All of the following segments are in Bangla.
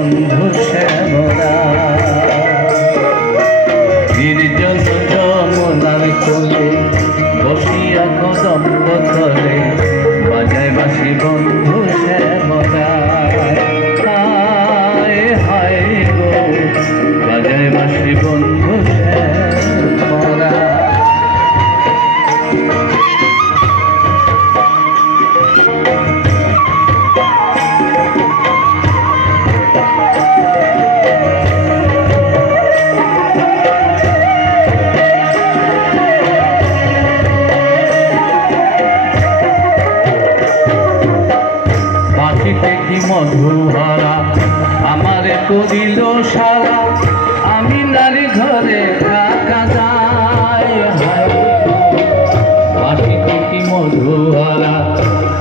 বন্ধু শ্যামরা নির্জন যমুনার কোলে বসিয়া কদম্ব তলে বাজায় বাঁশি বন্ধু শ্যামরা। হায় হায় গো বাজায় বাঁশি বন্ধু শ্যামরা। কি মধুহারা আমারে করিল সারা, আমি নারী ঘরে থাকা যায়। পাখিতে কি মধুহারা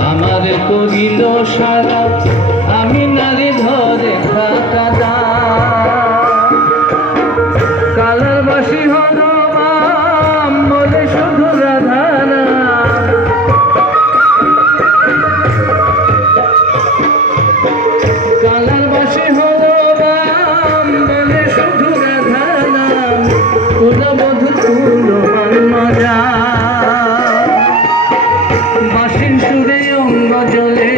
আমারে করিল সারা, আমি নারী ঘরে থাকা যায়। কালার বাসি হল বলে শুধু রাধানা, কালার বাসি হলো রাম বলে শুধু রাধা নাম, কুলবধূ কুলমান মজা। বাঁশির সুরে অঙ্গ জ্বলে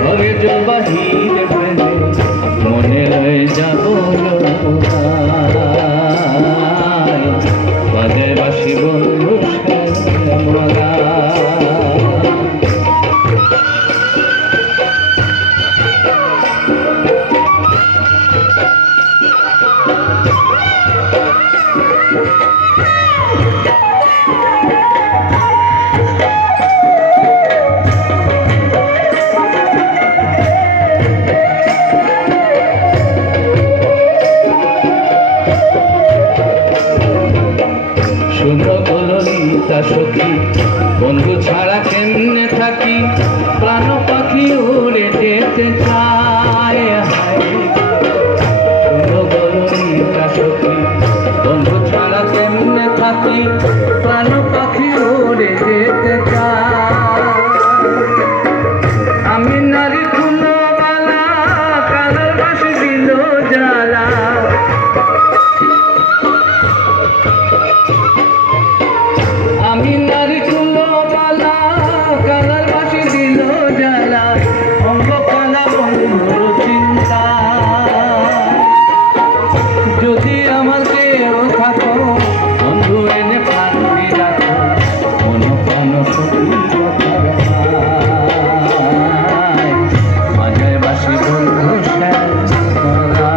ঘরে জল বাহির ফেলে, মনে রয়ে যাব বাজায় বাঁশি বন্ধু শ্যামরা। সখী বন্ধু ছাড়া কেমনে থাকি, প্রাণ পাখি উড়ে যেতে চায়। সখী বন্ধু ছাড়া কেমনে থাকি, প্রাণ পাখি উড়ে যেতে চায়। আমি নারী ফুলমালা কালার বাঁশি দিল জ্বালা, আমি নারী কুলমালা কালার বাঁশি দিল জ্বালা। অঙ্গ কালা বন্ধুর চিন্তা, যদি আমার কেউ থাকো বন্ধু এনে প্রাণী রাখো, মন প্রাণ সখী বাজায় বাঁশি বন্ধু শ্যামরা।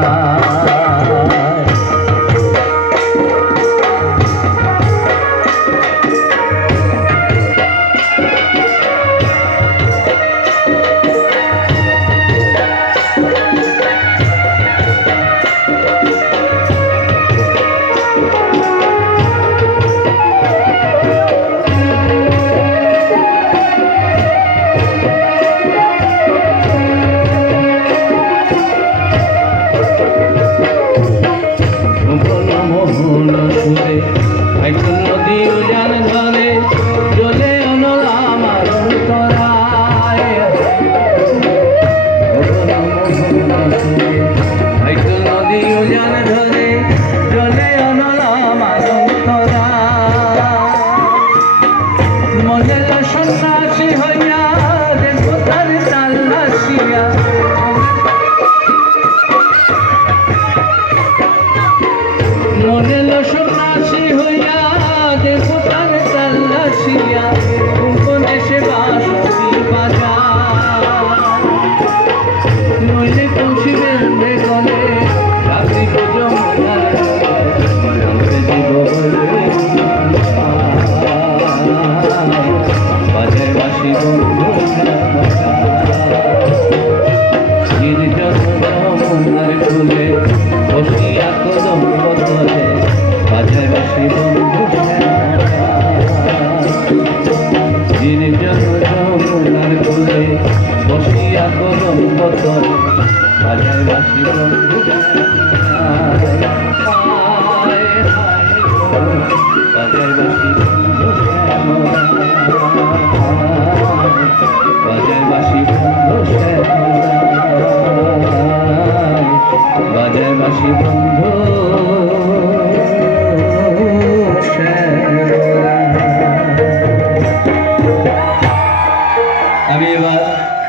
নদী উজান ধরে জলে অনল আমার অন্তরায়। নদী উজান ধরে জলে অনল আমার অন্তরায়। মনে সন্ন্যাসী হইয়া দেখো তার তাল্লাশিয়া, মনে সন্ন্যাসী হইয়া দেখো তার তাল্লাশিয়া, উপদেশে বাঁশি বাজা। নইলে পৌঁছিবেন বেগলে রাত্রি যমুনার জানতে দিব বাজায় বাঁশি বন্ধু নির্জন যমুনার কোলে বসিয়া কদম্ব তলে বাজায় বাঁশি বন্ধু নির্জন যমুনার কোলে বসিয়া কদম্ব তলে বাজায় বাঁশি বন্ধু বাজায় বাঁশি বন্ধু বাজায় বাঁশি বন্ধু শ্যামরা। আসি বন্ধু